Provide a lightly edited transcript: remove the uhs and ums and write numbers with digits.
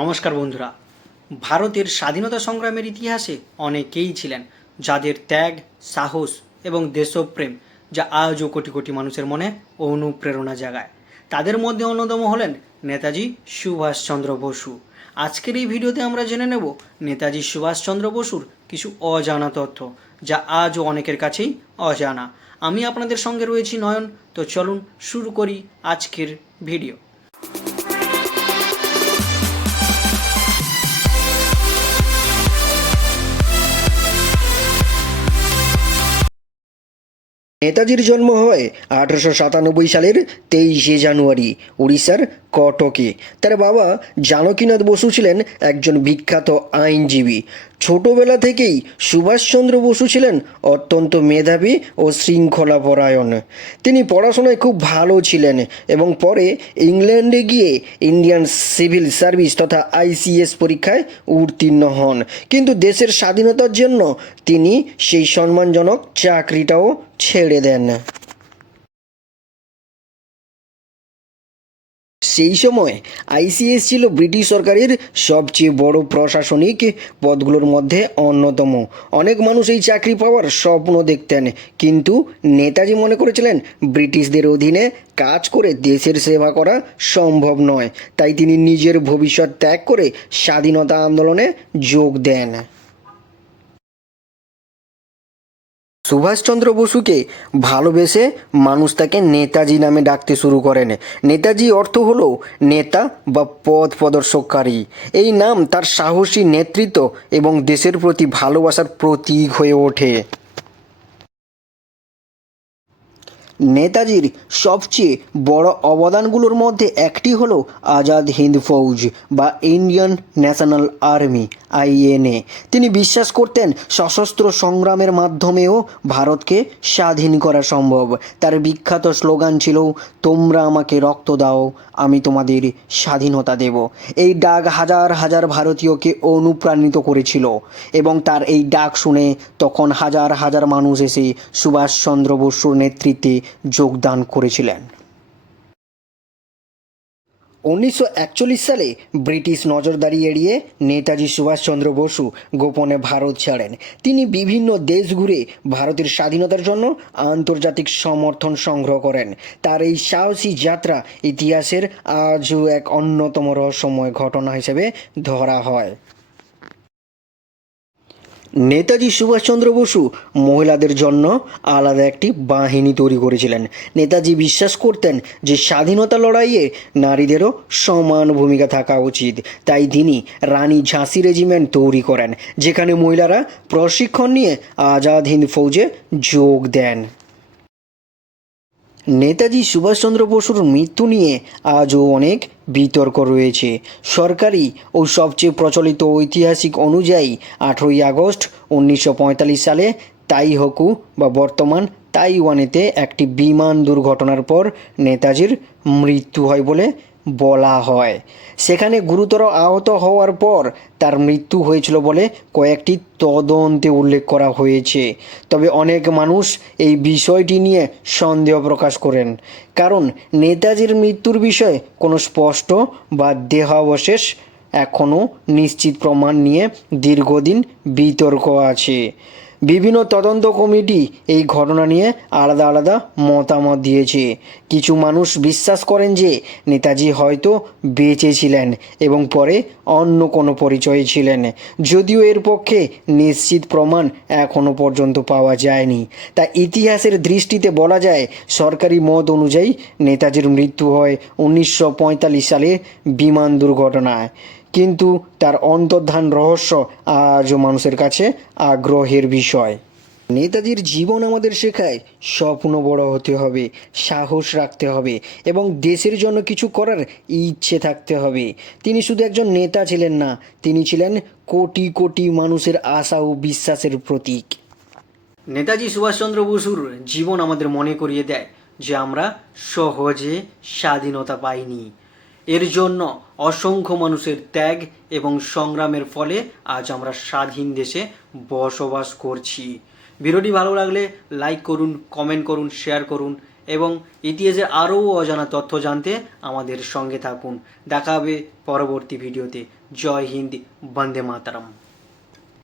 নমস্কার বন্ধুরা। ভারতের স্বাধীনতা সংগ্রামের ইতিহাসে অনেকেই ছিলেন যাদের ত্যাগ, সাহস এবং দেশপ্রেম যা আজও কোটি কোটি মানুষের মনে অনুপ্রেরণা জাগায়। তাদের মধ্যে অন্যতম হলেন নেতাজি সুভাষচন্দ্র বসু। আজকের এই ভিডিওতে আমরা জেনে নেব নেতাজি সুভাষচন্দ্র বসুর কিছু অজানা তথ্য যা আজও অনেকের কাছেই অজানা। আমি আপনাদের সঙ্গে রয়েছি নয়ন। তো চলুন শুরু করি আজকের ভিডিও। নেতাজির জন্ম হয় 1897 সালের 23শে জানুয়ারি উড়িষ্যার কটকে। তার বাবা জানকীনাথ বসু ছিলেন একজন বিখ্যাত আইনজীবী। ছোটবেলা থেকেই সুভাষচন্দ্র বসু ছিলেন অত্যন্ত মেধাবী ও শৃঙ্খলাপরায়ণ। তিনি পড়াশোনায় খুব ভালো ছিলেন এবং পরে ইংল্যান্ডে গিয়ে ইন্ডিয়ান সিভিল সার্ভিস তথা আইসিএস পরীক্ষায় উত্তীর্ণ হন। কিন্তু দেশের স্বাধীনতার জন্য তিনি সেই সম্মানজনক চাকরিটাও ছেড়ে দেন। সেই সময় আইসিএস ছিল ব্রিটিশ সরকারের সবচেয়ে বড় প্রশাসনিক পদগুলোর মধ্যে অন্যতম। অনেক মানুষ এই চাকরি পাওয়ার স্বপ্ন দেখতেন, কিন্তু নেতাজি মনে করেছিলেন ব্রিটিশদের অধীনে কাজ করে দেশের সেবা করা সম্ভব নয়। তাই তিনি নিজের ভবিষ্যৎ ত্যাগ করে স্বাধীনতা আন্দোলনে যোগ দেন। সুভাষচন্দ্র বসুকে ভালোবেসে মানুষ তাকে নেতাজি নামে ডাকতে শুরু করেন। নেতাজি অর্থ হলো নেতা বা পথ প্রদর্শককারী। এই নাম তার সাহসী নেতৃত্ব এবং দেশের প্রতি ভালোবাসার প্রতীক হয়ে ওঠে। নেতাজির সবচেয়ে বড় অবদানগুলোর মধ্যে একটি হলো আজাদ হিন্দ ফৌজ বা ইন্ডিয়ান ন্যাশনাল আর্মি আইএনএ। তিনি বিশ্বাস করতেন সশস্ত্র সংগ্রামের মাধ্যমেও ভারতকে স্বাধীন করা সম্ভব। তার বিখ্যাত স্লোগান ছিল, তোমরা আমাকে রক্ত দাও, আমি তোমাদের স্বাধীনতা দেব। এই ডাক হাজার হাজার ভারতীয়কে অনুপ্রাণিত করেছিল এবং তার এই ডাক শুনে তখন হাজার হাজার মানুষ এসে সুভাষচন্দ্র বসুর নেতৃত্বে যোগদান করেছিলেন। 1941 সালে ব্রিটিশ নজরদারি এড়িয়ে নেতাজি সুভাষচন্দ্র বসু গোপনে ভারত ছাড়েন। তিনি বিভিন্ন দেশ ঘুরে ভারতের স্বাধীনতার জন্য আন্তর্জাতিক সমর্থন সংগ্রহ করেন। তার এই সাহসী যাত্রা ইতিহাসের আজও এক অন্যতম রহস্যময় ঘটনা হিসেবে ধরা হয়। নেতাজি সুভাষচন্দ্র বসু মহিলাদের জন্য আলাদা একটি বাহিনী তৈরি করেছিলেন। নেতাজি বিশ্বাস করতেন যে স্বাধীনতা লড়াইয়ে নারীদেরও সমান ভূমিকা থাকা উচিত। তাই তিনি রানী ঝাঁসি রেজিমেন্ট তৈরি করেন, যেখানে মহিলারা প্রশিক্ষণ নিয়ে আজাদ হিন্দ ফৌজে যোগ দেন। নেতাজি সুভাষচন্দ্র বসুর মৃত্যু নিয়ে আজও অনেক বিতর্ক রয়েছে। সরকারি ও সবচেয়ে প্রচলিত ঐতিহাসিক অনুযায়ী 18ই আগস্ট 1945 সালে তাইহোকু বা বর্তমান তাইওয়ানেতে একটি বিমান দুর্ঘটনার পর নেতাজির মৃত্যু হয় বলে বলা হয়। সেখানে গুরুতর আহত হওয়ার পর তার মৃত্যু হয়েছিল বলে কয়েকটি তদন্তে উল্লেখ করা হয়েছে। তবে অনেক মানুষ এই বিষয়টি নিয়ে সন্দেহ প্রকাশ করেন, কারণ নেতাজির মৃত্যুর বিষয়ে কোনো স্পষ্ট বা দেহাবশেষ এখনও নিশ্চিত প্রমাণ নিয়ে দীর্ঘদিন বিতর্ক আছে। বিভিন্ন তদন্ত কমিটি এই ঘটনা নিয়ে আলাদা আলাদা মতামত দিয়েছে। কিছু মানুষ বিশ্বাস করেন যে নেতাজি হয়তো বেঁচে ছিলেন এবং পরে অন্য কোনো পরিচয়ে ছিলেন, যদিও এর পক্ষে নিশ্চিত প্রমাণ এখনও পর্যন্ত পাওয়া যায়নি। তাই ইতিহাসের দৃষ্টিতে বলা যায়, সরকারি মত অনুযায়ী নেতাজির মৃত্যু হয় 1945 সালে বিমান দুর্ঘটনায়, কিন্তু তার অন্তর্ধান রহস্য আজও মানুষের কাছে আগ্রহের বিষয়। নেতাজির জীবন আমাদের শেখায় স্বপ্ন বড় হতে হবে, সাহস রাখতে হবে এবং দেশের জন্য কিছু করার ইচ্ছে থাকতে হবে। তিনি শুধু একজন নেতা ছিলেন না, তিনি ছিলেন কোটি কোটি মানুষের আশা ও বিশ্বাসের প্রতীক। নেতাজি সুভাষচন্দ্র বসুর জীবন আমাদের মনে করিয়ে দেয় যে আমরা সহজে স্বাধীনতা পাইনি। এর জন্য অসংখ্য মানুষের ত্যাগ এবং সংগ্রামের ফলে আজ আমরা স্বাধীন দেশে বসবাস করছি। ভিডিওটি ভালো লাগলে লাইক করুন, কমেন্ট করুন, শেয়ার করুন এবং ইতিহাসের আরও অজানা তথ্য জানতে আমাদের সঙ্গে থাকুন। দেখা হবে পরবর্তী ভিডিওতে। জয় হিন্দ, বন্দে মাতরম।